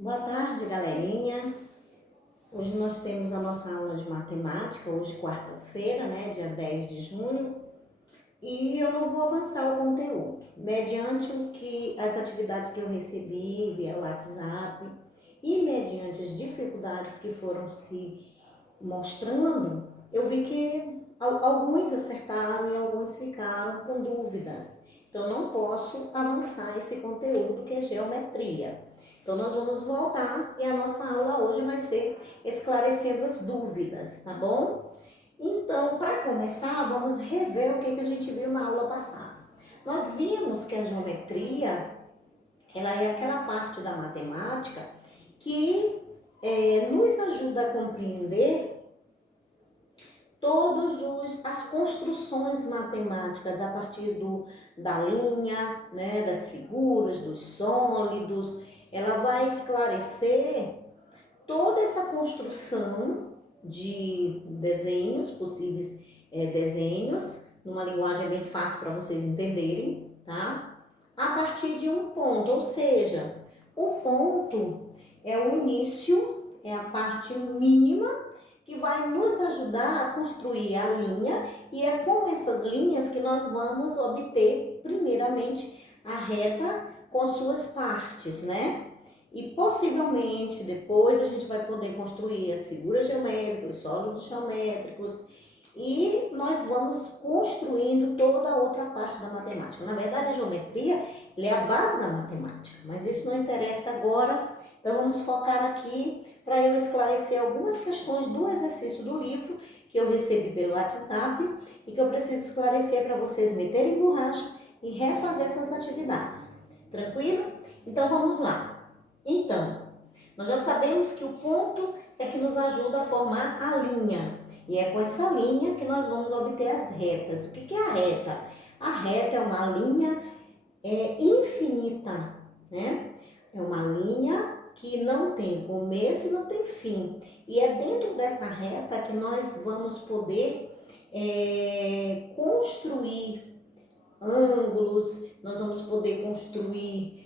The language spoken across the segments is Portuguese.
Boa tarde, galerinha. Hoje nós temos a nossa aula de matemática, hoje quarta-feira, né, dia 10 de junho, e eu não vou avançar o conteúdo, mediante as atividades que eu recebi via WhatsApp e mediante as dificuldades que foram se mostrando, eu vi que alguns acertaram e alguns ficaram com dúvidas. Então, não posso avançar esse conteúdo que é geometria. Então, nós vamos voltar e a nossa aula hoje vai ser esclarecendo as dúvidas, tá bom? Então, para começar, vamos rever o que a gente viu na aula passada. Nós vimos que a geometria, ela é aquela parte da matemática que nos ajuda a compreender todas as construções matemáticas a partir da linha, né, das figuras, dos sólidos. Ela vai esclarecer toda essa construção de desenhos, possíveis desenhos, numa linguagem bem fácil para vocês entenderem, tá? A partir de um ponto, ou seja, o ponto é o início, é a parte mínima que vai nos ajudar a construir a linha, e é com essas linhas que nós vamos obter, primeiramente, a reta com suas partes, né? E possivelmente depois a gente vai poder construir as figuras geométricas, os sólidos geométricos, e nós vamos construindo toda a outra parte da matemática. Na verdade, a geometria é a base da matemática, mas isso não interessa agora. Então vamos focar aqui para eu esclarecer algumas questões do exercício do livro que eu recebi pelo WhatsApp e que eu preciso esclarecer para vocês meterem borracha e refazer essas atividades. Tranquilo? Então vamos lá. Então, nós já sabemos que o ponto é que nos ajuda a formar a linha. E é com essa linha que nós vamos obter as retas. O que é a reta? A reta é uma linha infinita, né? É uma linha que não tem começo e não tem fim. E é dentro dessa reta que nós vamos poder construir ângulos, nós vamos poder construir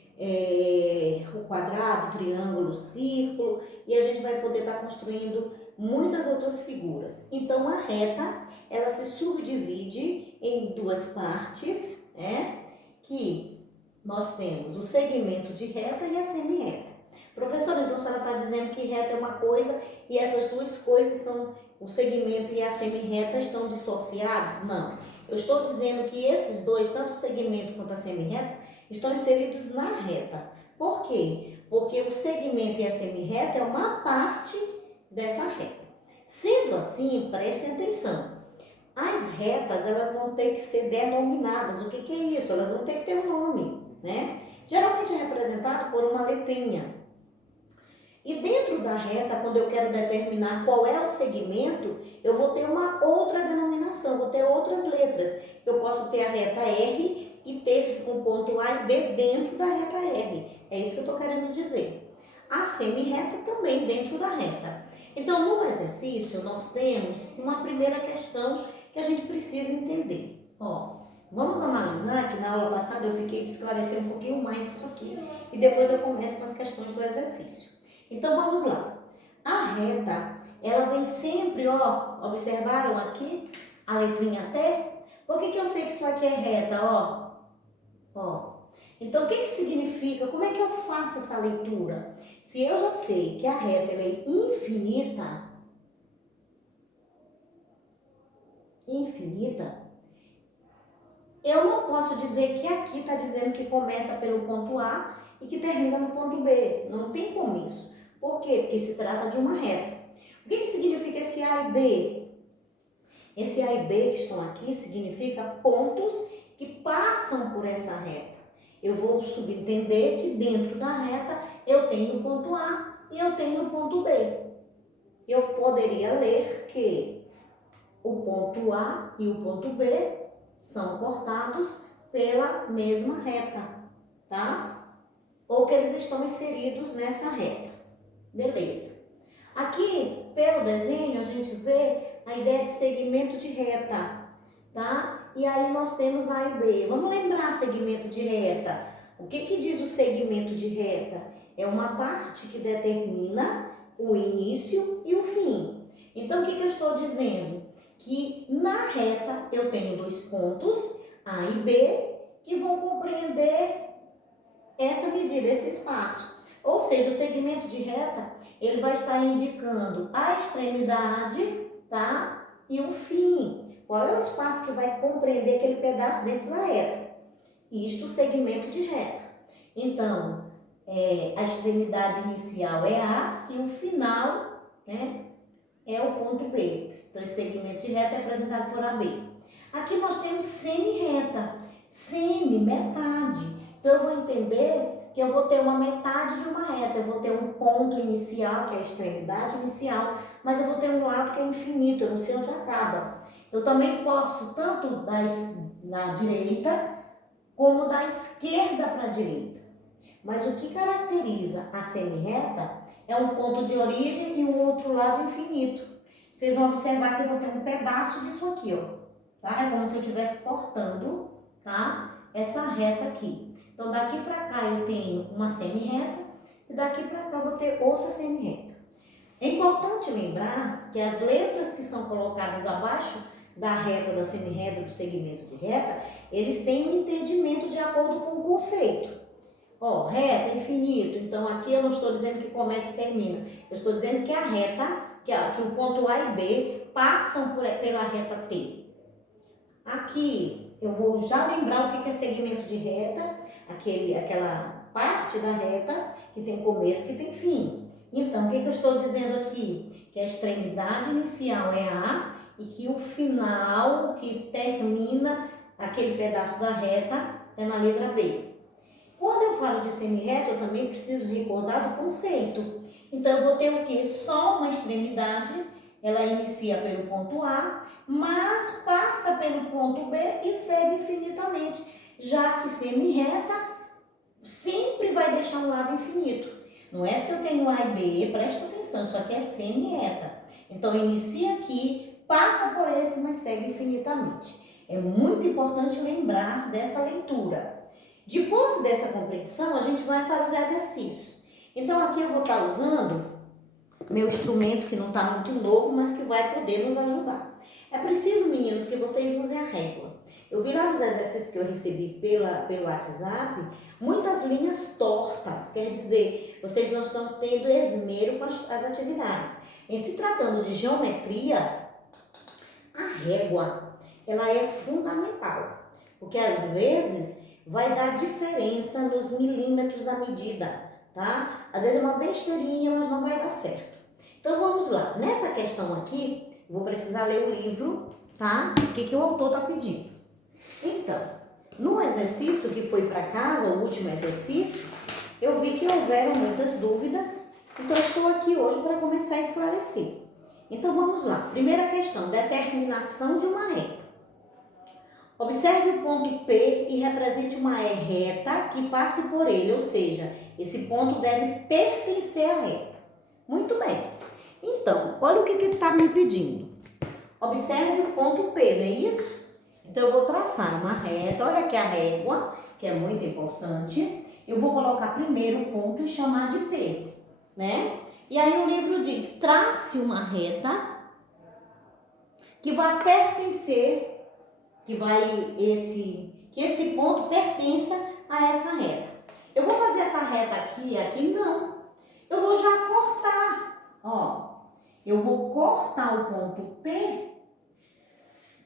o quadrado, o triângulo, o círculo, e a gente vai poder estar construindo muitas outras figuras. Então, a reta, ela se subdivide em duas partes, né? Que nós temos o segmento de reta e a semi-reta. Professora, então a senhora está dizendo que reta é uma coisa e essas duas coisas são, o segmento e a semi-reta estão dissociados? Não. Eu estou dizendo que esses dois, tanto o segmento quanto a semi-reta, estão inseridos na reta. Por quê? Porque o segmento e a semi-reta é uma parte dessa reta. Sendo assim, prestem atenção. As retas, elas vão ter que ser denominadas. O que é isso? Elas vão ter que ter um nome, né? Geralmente é representado por uma letrinha. E dentro da reta, quando eu quero determinar qual é o segmento, eu vou ter uma outra denominação, vou ter outras letras. Eu posso ter a reta R e ter um ponto A e B dentro da reta R. É isso que eu estou querendo dizer. A semi-reta também dentro da reta. Então, no exercício, nós temos uma primeira questão que a gente precisa entender. Vamos analisar que na aula passada eu fiquei de esclarecer um pouquinho mais isso aqui. E depois eu começo com as questões do exercício. Então, vamos lá. A reta, ela vem sempre, observaram aqui a letrinha T? Por que eu sei que isso aqui é reta, Então, o que significa? Como é que eu faço essa leitura? Se eu já sei que a reta ela é infinita, eu não posso dizer que aqui está dizendo que começa pelo ponto A e que termina no ponto B. Não tem como isso. Por quê? Porque se trata de uma reta. O que significa esse A e B? Esse A e B que estão aqui significa pontos que passam por essa reta. Eu vou subentender que dentro da reta eu tenho o ponto A e eu tenho o ponto B. Eu poderia ler que o ponto A e o ponto B são cortados pela mesma reta, tá? Ou que eles estão inseridos nessa reta. Beleza. Aqui, pelo desenho, a gente vê a ideia de segmento de reta, tá? E aí nós temos A e B. Vamos lembrar segmento de reta. O que diz o segmento de reta? É uma parte que determina o início e o fim. Então, o que eu estou dizendo? Que na reta eu tenho dois pontos, A e B, que vão compreender essa medida, esse espaço. Ou seja, o segmento de reta, ele vai estar indicando a extremidade, tá? E o fim. Qual é o espaço que vai compreender aquele pedaço dentro da reta? Isto, o segmento de reta. Então, a extremidade inicial é A e o final, né, é o ponto B. Então, esse segmento de reta é apresentado por AB. Aqui nós temos semi-reta. Semi, metade. Então, eu vou entender que eu vou ter uma metade de uma reta. Eu vou ter um ponto inicial, que é a extremidade inicial, mas eu vou ter um lado que é infinito, eu não sei onde acaba. Eu também posso, tanto da direita, como da esquerda para a direita. Mas o que caracteriza a semi-reta é um ponto de origem e um outro lado infinito. Vocês vão observar que eu vou ter um pedaço disso aqui, ó. Tá? É como se eu estivesse cortando, tá? Essa reta aqui. Então, daqui para cá eu tenho uma semi-reta e daqui para cá eu vou ter outra semi-reta. É importante lembrar que as letras que são colocadas abaixo da reta, da semi-reta, do segmento de reta, eles têm um entendimento de acordo com o conceito. Ó, reta, infinito, então aqui eu não estou dizendo que começa e termina, eu estou dizendo que a reta, que o ponto A e B passam pela reta T. Aqui eu vou já lembrar o que é segmento de reta, aquela parte da reta que tem começo e que tem fim. Então, o que eu estou dizendo aqui? Que a extremidade inicial é A e que o final, que termina aquele pedaço da reta, é na letra B. Quando eu falo de semi-reta, eu também preciso recordar do conceito. Então, eu vou ter o quê? Só uma extremidade, ela inicia pelo ponto A, mas passa pelo ponto B e segue infinitamente, já que semi-reta sempre vai deixar um lado infinito. Não é porque eu tenho A e B, presta atenção, isso aqui é semi-reta. Então, inicia aqui, passa por esse, mas segue infinitamente. É muito importante lembrar dessa leitura. Depois dessa compreensão, a gente vai para os exercícios. Então, aqui eu vou estar usando meu instrumento, que não está muito novo, mas que vai poder nos ajudar. É preciso, meninos, que vocês usem a régua. Eu vi lá nos exercícios que eu recebi pelo WhatsApp, muitas linhas tortas, quer dizer, vocês não estão tendo esmero com as atividades. Em se tratando de geometria, a régua, ela é fundamental, porque às vezes vai dar diferença nos milímetros da medida, tá? Às vezes é uma besteirinha, mas não vai dar certo. Então vamos lá. Nessa questão aqui, vou precisar ler o livro, tá? O que o autor está pedindo. Então, no exercício que foi para casa, o último exercício, eu vi que houveram muitas dúvidas, então estou aqui hoje para começar a esclarecer. Então vamos lá. Primeira questão, determinação de uma reta. Observe o ponto P e represente uma reta que passe por ele, ou seja, esse ponto deve pertencer à reta. Muito bem. Então, olha o que ele está me pedindo. Observe o ponto P, não é isso? Então, eu vou traçar uma reta. Olha aqui a régua, que é muito importante. Eu vou colocar primeiro o ponto e chamar de P, né? E aí o livro diz, trace uma reta que vai pertencer, que esse ponto pertença a essa reta. Eu vou fazer essa reta aqui, aqui não. Eu vou já cortar, ó. Eu vou cortar o ponto P,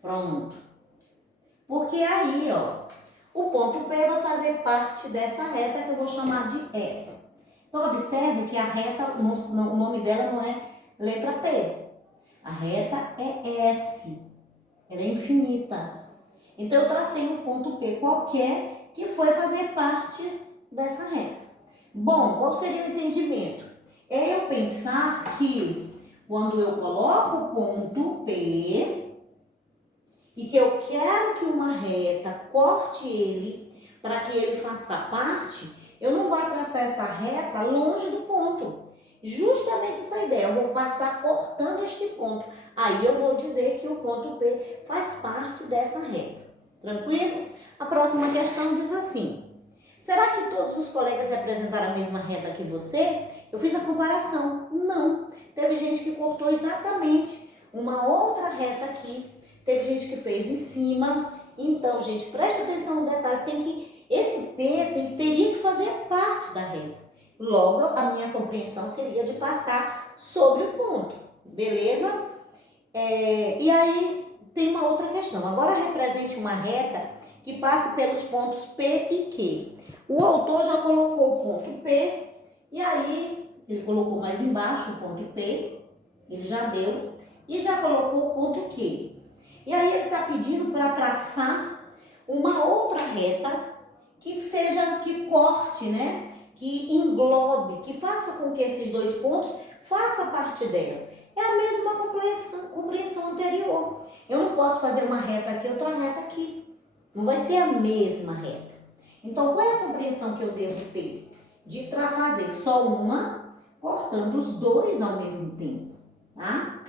pronto. Porque aí, ó, o ponto P vai fazer parte dessa reta que eu vou chamar de S. Então, observe que a reta, o nome dela não é letra P. A reta é S. Ela é infinita. Então, eu tracei um ponto P qualquer que foi fazer parte dessa reta. Bom, qual seria o entendimento? É eu pensar que quando eu coloco o ponto P e que eu quero que uma reta corte ele para que ele faça parte, eu não vou traçar essa reta longe do ponto. Justamente essa ideia, eu vou passar cortando este ponto. Aí eu vou dizer que o ponto P faz parte dessa reta. Tranquilo? A próxima questão diz assim. Será que todos os colegas representaram a mesma reta que você? Eu fiz a comparação. Não. Teve gente que cortou exatamente uma outra reta aqui. Teve gente que fez em cima. Então, gente, presta atenção no detalhe. Esse P teria que fazer parte da reta. Logo, a minha compreensão seria de passar sobre o ponto. Beleza? E aí, tem uma outra questão. Agora, represente uma reta que passe pelos pontos P e Q. O autor já colocou o ponto P, e aí ele colocou mais embaixo o ponto P, ele já deu, e já colocou o ponto Q. E aí ele está pedindo para traçar uma outra reta que corte, né? Que englobe, que faça com que esses dois pontos façam parte dela. É a mesma compreensão anterior. Eu não posso fazer uma reta aqui e outra reta aqui. Não vai ser a mesma reta. Então, qual é a compreensão que eu devo ter? De fazer só uma, cortando os dois ao mesmo tempo, tá?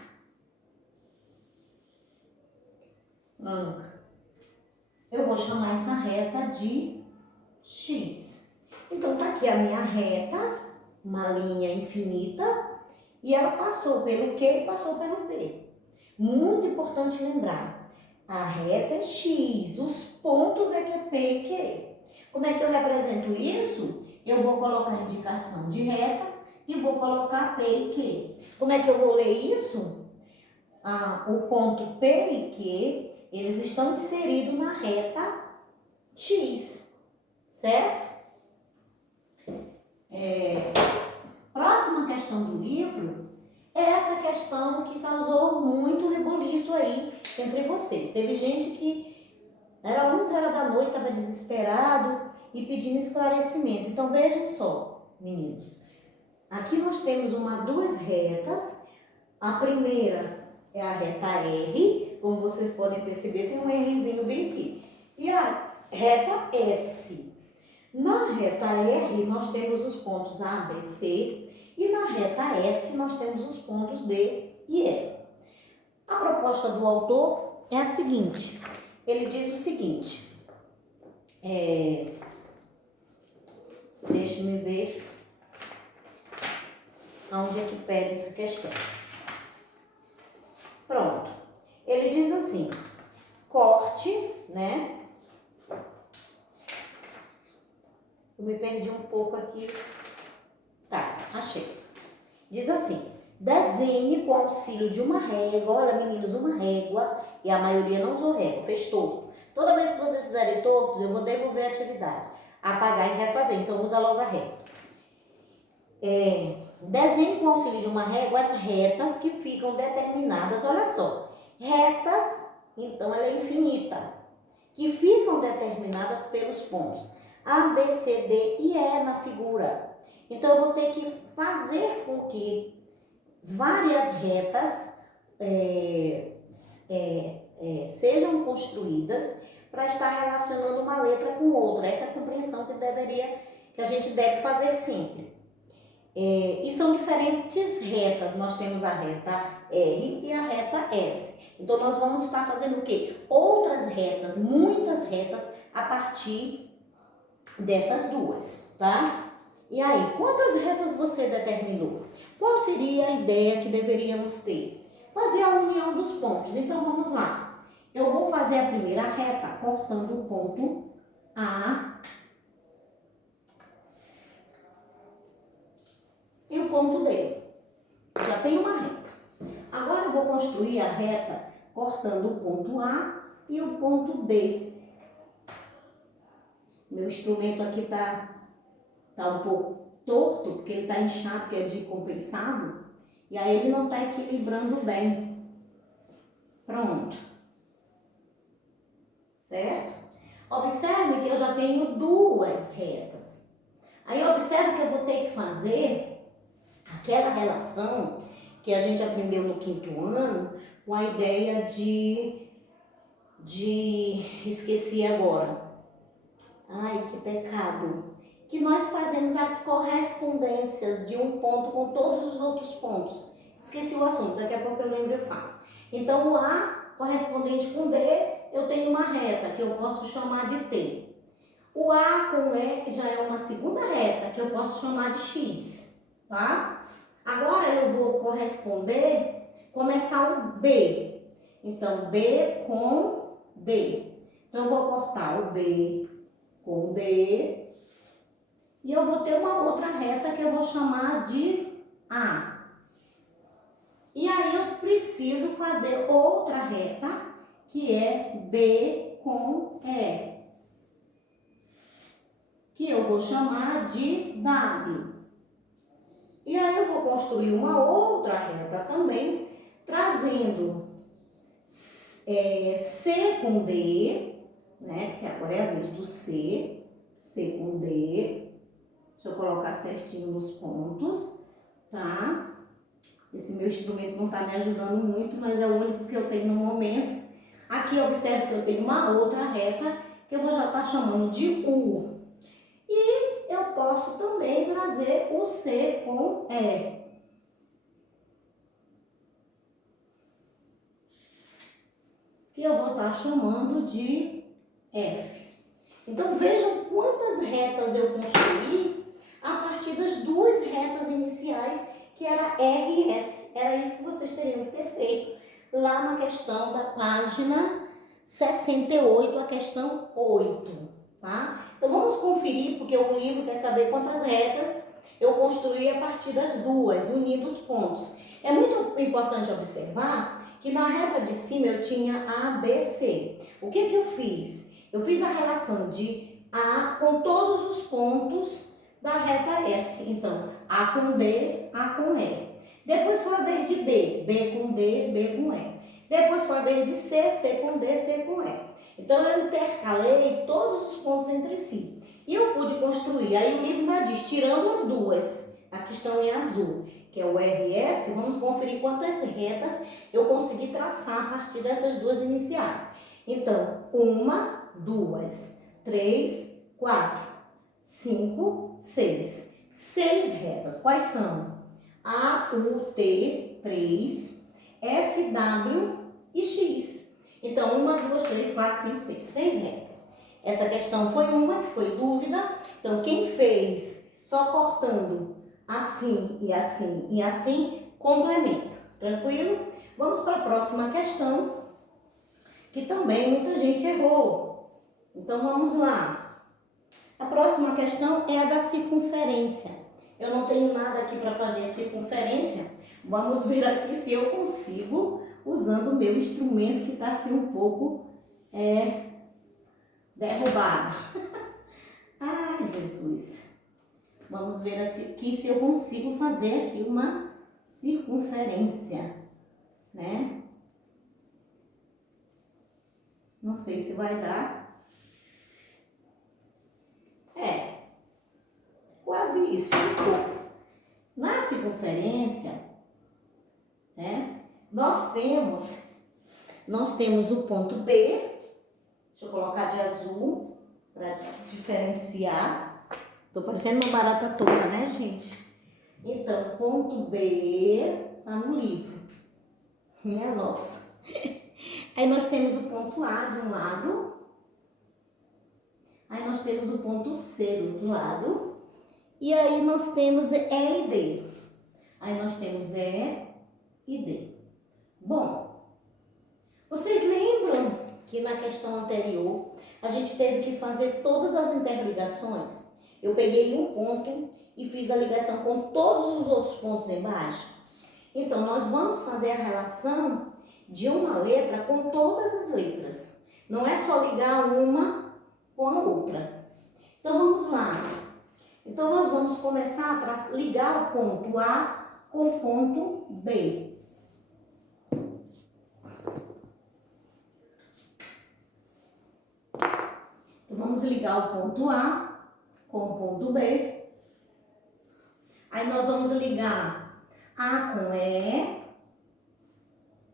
Eu vou chamar essa reta de X. Então, tá aqui a minha reta, uma linha infinita, e ela passou pelo Q e passou pelo P. Muito importante lembrar, a reta é X, os pontos é que é P e Q. Como é que eu represento isso? Eu vou colocar a indicação de reta e vou colocar P e Q. Como é que eu vou ler isso? O ponto P e Q, eles estão inseridos na reta X, certo? Próxima questão do livro é essa questão que causou muito reboliço aí entre vocês. Teve gente que era 11 horas da noite, estava desesperado e pedindo esclarecimento. Então vejam só, meninos. Aqui nós temos duas retas. A primeira é a reta R, como vocês podem perceber, tem um Rzinho bem aqui. E a reta S. Na reta R, nós temos os pontos A, B, C. E na reta S, nós temos os pontos D e E. A proposta do autor é a seguinte. Ele diz o seguinte. Deixa eu ver aonde é que pega essa questão. Pronto. Ele diz assim, corte, né? Eu me perdi um pouco aqui. Tá, achei. Diz assim, desenhe com auxílio de uma régua. Olha, meninos, uma régua. E a maioria não usou régua, fez torto. Toda vez que vocês fizerem tortos, eu vou devolver a atividade. Apagar e refazer. Então, usa logo a régua. Desenhe com auxílio de uma régua as retas que ficam determinadas. Olha só. Retas, então ela é infinita. Que ficam determinadas pelos pontos A, B, C, D e E na figura. Então, eu vou ter que fazer com que várias retas sejam construídas para estar relacionando uma letra com outra. Essa é a compreensão que a gente deve fazer sempre. E são diferentes retas. Nós temos a reta R e a reta S. Então, nós vamos estar fazendo o quê? Outras retas, muitas retas, a partir dessas duas, tá? E aí, quantas retas você determinou? Qual seria a ideia que deveríamos ter? Fazer a união dos pontos. Então, vamos lá. Eu vou fazer a primeira reta, cortando o ponto A e o ponto D. Já tem uma reta. Agora, eu vou construir a reta cortando o ponto A e o ponto D. Meu instrumento aqui tá um pouco torto, porque ele está inchado, que é de compensado, e aí ele não está equilibrando bem. Pronto. Certo? Observe que eu já tenho duas retas. Aí observe que eu vou ter que fazer aquela relação que a gente aprendeu no 5º ano, com a ideia esqueci agora. Ai, que pecado. Que nós fazemos as correspondências de um ponto com todos os outros pontos. Esqueci o assunto, daqui a pouco eu lembro e eu falo. Então, o A correspondente com D, eu tenho uma reta que eu posso chamar de T. O A com E já é uma segunda reta, que eu posso chamar de X, tá? Agora eu vou começar o B. Então, B com D. Então, eu vou cortar o B com D. E eu vou ter uma outra reta que eu vou chamar de A. E aí, eu preciso fazer outra reta, que é B com E, que eu vou chamar de W. E aí eu vou construir uma outra reta também, trazendo C com D, né? Que agora é a vez do C, C com D. Deixa eu colocar certinho nos pontos, tá? Esse meu instrumento não está me ajudando muito, mas é o único que eu tenho no momento. Aqui observe que eu tenho uma outra reta, que eu vou já estar chamando de U. E eu posso também trazer o C com E. Que eu vou estar chamando de F. Então vejam quantas retas eu construí a partir das duas retas iniciais, que era R e S. Era isso que vocês teriam que ter feito lá na questão da página 68, a questão 8, tá? Então vamos conferir, porque o livro quer saber quantas retas eu construí a partir das duas, unindo os pontos. É muito importante observar que na reta de cima eu tinha A, B, C. O que eu fiz? Eu fiz a relação de A com todos os pontos da reta S. Então, A com D, A com E. Depois foi a vez de B, B com D, B com E. Depois foi a vez de C, C com D, C com E. Então, eu intercalei todos os pontos entre si. E eu pude construir, aí o livro ainda diz, tirando as duas, aqui estão em azul, que é o RS, vamos conferir quantas retas eu consegui traçar a partir dessas duas iniciais. Então, 1, 2, 3, 4, 5, 6. 6 retas. Quais são? A, U, T, 3, F, W e X. Então, 1, 2, 3, 4, 5, 6. 6 retas. Essa questão foi uma que foi dúvida. Então, quem fez só cortando assim e assim e assim, complementa. Tranquilo? Vamos para a próxima questão, que também muita gente errou. Então, vamos lá. A próxima questão é a da circunferência. Eu não tenho nada aqui para fazer a circunferência. Vamos ver aqui se eu consigo, usando o meu instrumento que está assim um pouco derrubado. Ai, Jesus. Vamos ver aqui se eu consigo fazer aqui uma circunferência, né? Não sei se vai dar. Quase isso. Na circunferência, né? Nós temos o ponto B. Deixa eu colocar de azul para diferenciar. Tô parecendo uma barata toda, né, gente? Então, ponto B tá no livro. Minha nossa. Aí nós temos o ponto A de um lado. Aí nós temos o ponto C do outro lado. E aí nós temos E e D. Aí nós temos E e D. Bom, vocês lembram que na questão anterior a gente teve que fazer todas as interligações? Eu peguei um ponto e fiz a ligação com todos os outros pontos embaixo. Então, nós vamos fazer a relação de uma letra com todas as letras. Não é só ligar uma com a outra. Então, vamos lá. Então, nós vamos começar a ligar o ponto A com o ponto B. Então, vamos ligar o ponto A com o ponto B. Aí, nós vamos ligar A com E,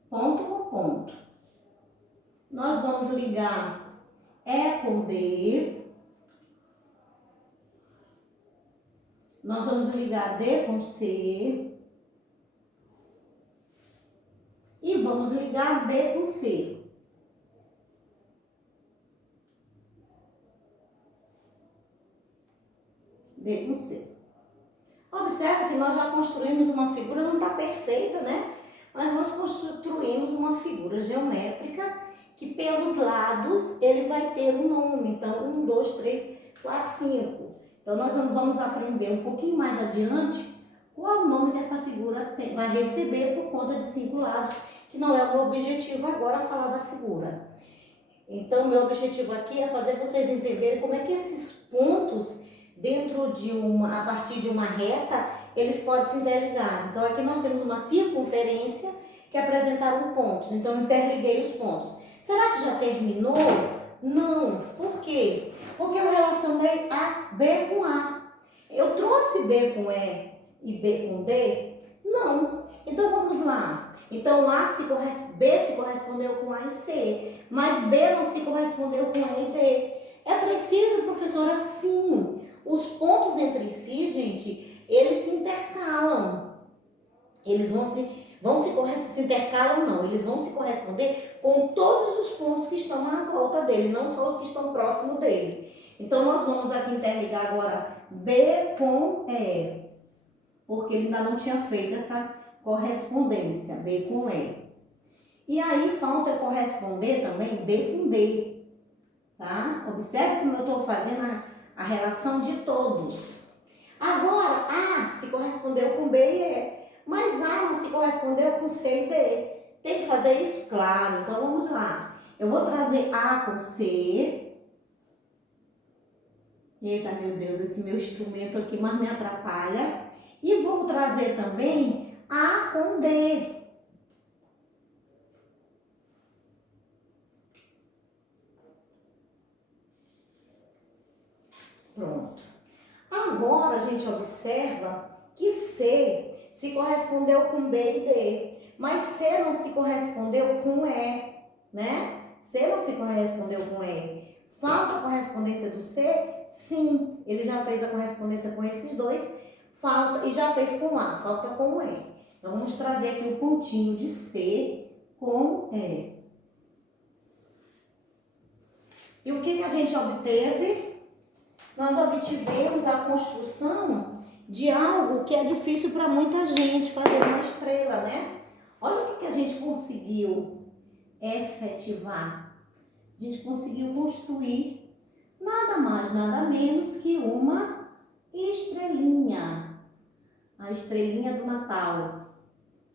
ponto com ponto. Nós vamos ligar E com D. Nós vamos ligar D com C. E vamos ligar B com C. B com C. Observa que nós já construímos uma figura, não está perfeita, né? Mas nós construímos uma figura geométrica que pelos lados ele vai ter um nome. Então, 1, 2, 3, 4, 5. Então, nós vamos aprender um pouquinho mais adiante qual o nome que essa figura vai receber por conta de 5 lados, que não é o meu objetivo agora falar da figura. Então, meu objetivo aqui é fazer vocês entenderem como é que esses pontos dentro de a partir de uma reta, eles podem se interligar. Então, aqui nós temos uma circunferência que apresentaram pontos. Então, eu interliguei os pontos. Será que já terminou? Não. Por quê? Porque eu relacionei A, B com A. Eu trouxe B com E e B com D? Não. Então, vamos lá. Então, B se correspondeu com A e C, mas B não se correspondeu com E e D. É preciso, professora, sim. Os pontos entre si, gente, eles se intercalam. Eles se intercalam não, eles vão se corresponder com todos os pontos que estão à volta dele, não só os que estão próximos dele. Então, nós vamos aqui interligar agora B com E, porque ele ainda não tinha feito essa correspondência, B com E. E aí, falta corresponder também B com D, tá? Observe como eu estou fazendo a relação de todos. Agora, A se correspondeu com B e E, mas A não se correspondeu com C e D. Tem que fazer isso? Claro. Então, vamos lá. Eu vou trazer A com C. Eita, meu Deus, esse meu instrumento aqui mais me atrapalha. E vou trazer também A com D. Pronto. Agora, a gente observa que C se correspondeu com B e D, mas C não se correspondeu com E, né? C não se correspondeu com E. Falta a correspondência do C? Sim, ele já fez a correspondência com esses dois, falta, e já fez com A, falta com E. Então, vamos trazer aqui o pontinho de C com E. E o que a gente obteve? Nós obtivemos a construção de algo que é difícil para muita gente, fazer uma estrela, né? Olha o que a gente conseguiu efetivar. A gente conseguiu construir nada mais, nada menos que uma estrelinha. A estrelinha do Natal.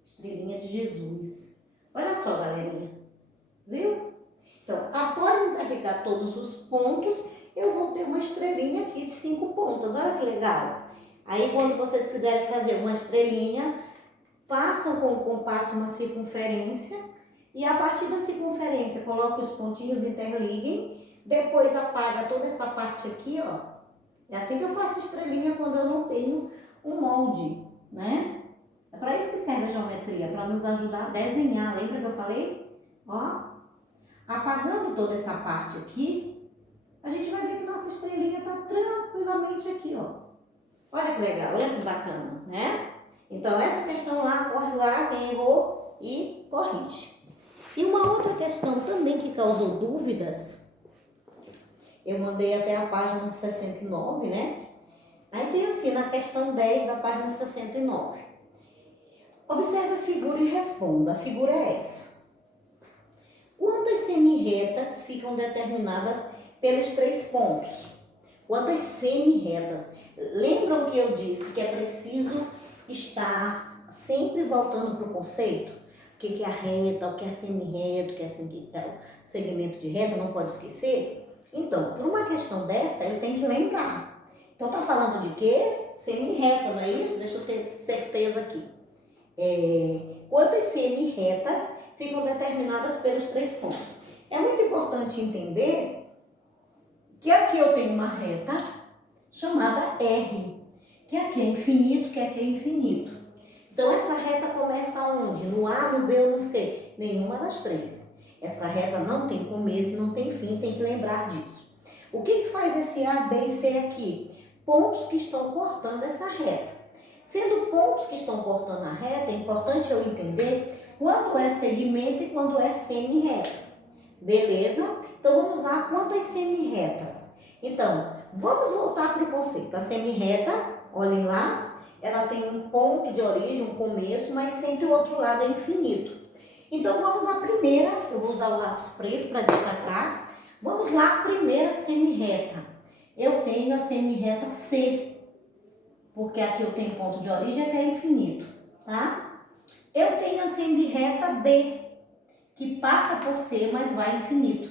Estrelinha de Jesus. Olha só, galerinha. Viu? Então, após interligar todos os pontos, eu vou ter uma estrelinha aqui de 5 pontas. Olha que legal. Aí, quando vocês quiserem fazer uma estrelinha, façam com o compasso uma circunferência e a partir da circunferência, coloque os pontinhos, interliguem, depois apaga toda essa parte aqui, ó. É assim que eu faço estrelinha quando eu não tenho um molde, né? É para isso que serve a geometria, para nos ajudar a desenhar. Lembra que eu falei? Ó, apagando toda essa parte aqui, a gente vai ver que nossa estrelinha está tranquilamente aqui, ó. Olha que legal, olha que bacana, né? Então, essa questão lá, corre lá, vem, errou e corrige. E uma outra questão também que causou dúvidas, eu mandei até a página 69, né? Aí tem assim, na questão 10 da página 69. Observe a figura e responda. A figura é essa. Quantas semirretas ficam determinadas pelos 3 pontos? Quantas semirretas? Lembram que eu disse que é preciso estar sempre voltando para o conceito? O que é a reta, o que é semirreto, o que é o segmento de reta, não pode esquecer? Então, por uma questão dessa, eu tenho que lembrar. Então, tá falando de quê? Semirreta, não é isso? Deixa eu ter certeza aqui. Quantas semirretas ficam determinadas pelos 3 pontos? É muito importante entender que aqui eu tenho uma reta chamada R, que aqui é infinito, que aqui é infinito. Então, essa reta começa onde? No A, no B ou no C? Nenhuma das 3. Essa reta não tem começo e não tem fim, tem que lembrar disso. O que faz esse A, B e C aqui? Pontos que estão cortando essa reta. Sendo pontos que estão cortando a reta, é importante eu entender quando é segmento e quando é semirreta. Beleza? Então, vamos lá, quantas semirretas? Então, vamos voltar para o conceito. A semi-reta, olhem lá, ela tem um ponto de origem, um começo, mas sempre o outro lado é infinito. Então, vamos à primeira, eu vou usar o lápis preto para destacar. Vamos lá, a primeira semi-reta. Eu tenho a semi-reta C, porque aqui eu tenho ponto de origem que é infinito, tá? Eu tenho a semi-reta B, que passa por C, mas vai infinito.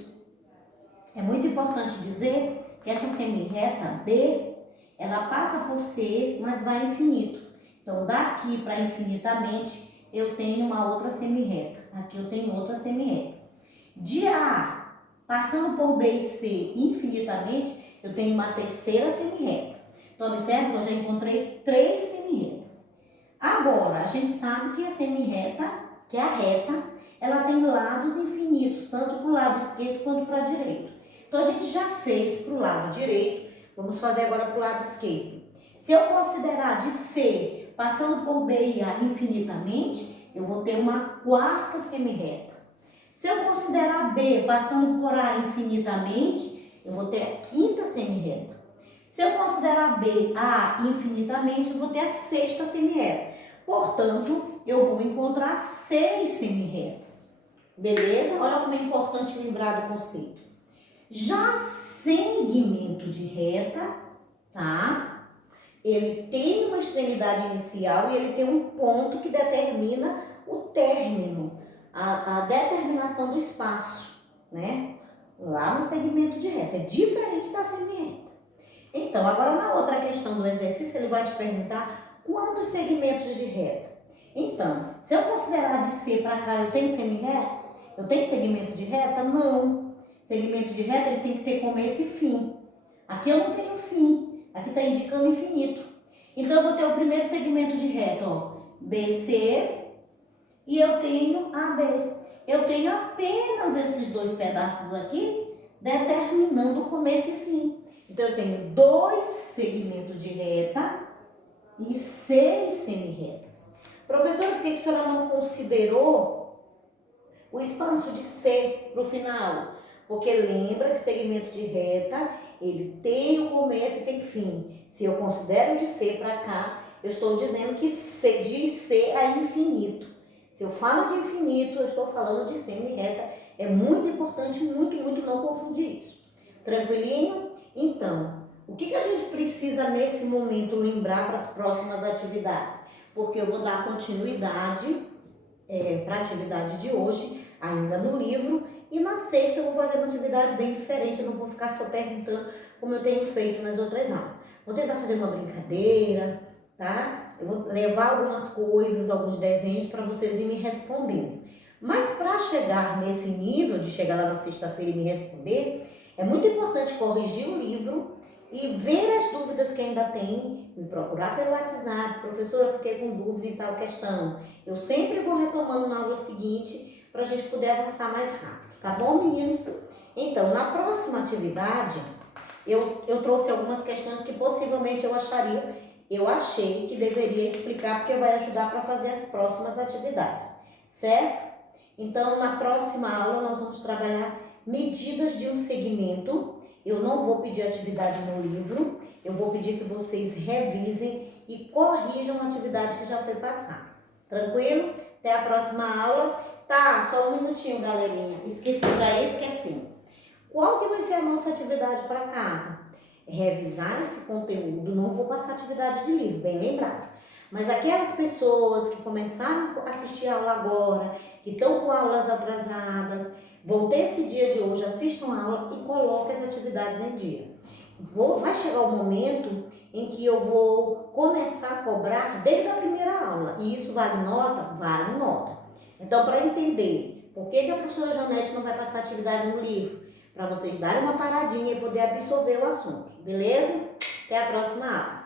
É muito importante dizer que essa semi-reta B, ela passa por C, mas vai infinito. Então, daqui para infinitamente, eu tenho uma outra semi-reta. Aqui eu tenho outra semi-reta. De A, passando por B e C infinitamente, eu tenho uma terceira semi-reta. Então, observe que eu já encontrei 3 semi-retas. Agora, a gente sabe que a semi-reta, que é a reta, ela tem lados infinitos, tanto para o lado esquerdo quanto para o direito. Então, a gente já fez para o lado direito, vamos fazer agora para o lado esquerdo. Se eu considerar de C, passando por B e A infinitamente, eu vou ter uma quarta semi-reta. Se eu considerar B, passando por A infinitamente, eu vou ter a quinta semi-reta. Se eu considerar B, A infinitamente, eu vou ter a sexta semi-reta. Portanto, eu vou encontrar 6 semi-retas. Beleza? Olha como é importante lembrar do conceito. Já segmento de reta, tá? Ele tem uma extremidade inicial e ele tem um ponto que determina o término, a determinação do espaço, né? Lá no segmento de reta. É diferente da semi-reta. Então, agora na outra questão do exercício, ele vai te perguntar quantos segmentos de reta. Então, se eu considerar de C para cá, eu tenho semi-reta? Eu tenho segmento de reta? Não. Segmento de reta, ele tem que ter começo e fim. Aqui eu não tenho fim. Aqui está indicando infinito. Então, eu vou ter o primeiro segmento de reta, ó, BC, e eu tenho AB. Eu tenho apenas esses 2 pedaços aqui, determinando o começo e fim. Então, eu tenho 2 segmentos de reta e 6 semi-retas. Professora, por que a senhora não considerou o espaço de C para o final? Porque lembra que segmento de reta, ele tem um começo e tem fim. Se eu considero de C para cá, eu estou dizendo que de C é infinito. Se eu falo de infinito, eu estou falando de semi-reta. É muito importante, muito não confundir isso. Tranquilinho? Então, o que a gente precisa nesse momento lembrar para as próximas atividades? Porque eu vou dar continuidade para a atividade de hoje, ainda no livro, e na sexta eu vou fazer uma atividade bem diferente, eu não vou ficar só perguntando como eu tenho feito nas outras aulas. Vou tentar fazer uma brincadeira, tá? Eu vou levar algumas coisas, alguns desenhos para vocês irem me respondendo. Mas para chegar nesse nível, de chegar lá na sexta-feira e me responder, é muito importante corrigir o livro e ver as dúvidas que ainda tem, me procurar pelo WhatsApp. Professora, eu fiquei com dúvida em tal questão. Eu sempre vou retomando na aula seguinte para a gente poder avançar mais rápido, tá bom, meninos? Então, na próxima atividade, eu trouxe algumas questões que possivelmente eu achei que deveria explicar, porque vai ajudar para fazer as próximas atividades, certo? Então, na próxima aula, nós vamos trabalhar medidas de um segmento. Eu não vou pedir atividade no livro, eu vou pedir que vocês revisem e corrijam a atividade que já foi passada. Tranquilo? Até a próxima aula. Tá, só um minutinho, galerinha. Já esqueci. Qual que vai ser a nossa atividade para casa? Revisar esse conteúdo. Não vou passar atividade de livro, bem lembrado. Mas aquelas pessoas que começaram a assistir a aula agora, que estão com aulas atrasadas, vão ter esse dia de hoje, assistam a aula e coloquem as atividades em dia. Vai chegar o momento em que eu vou começar a cobrar desde a primeira aula. E isso vale nota? Vale nota. Então, para entender por que a professora Janete não vai passar atividade no livro, para vocês darem uma paradinha e poder absorver o assunto. Beleza? Até a próxima aula.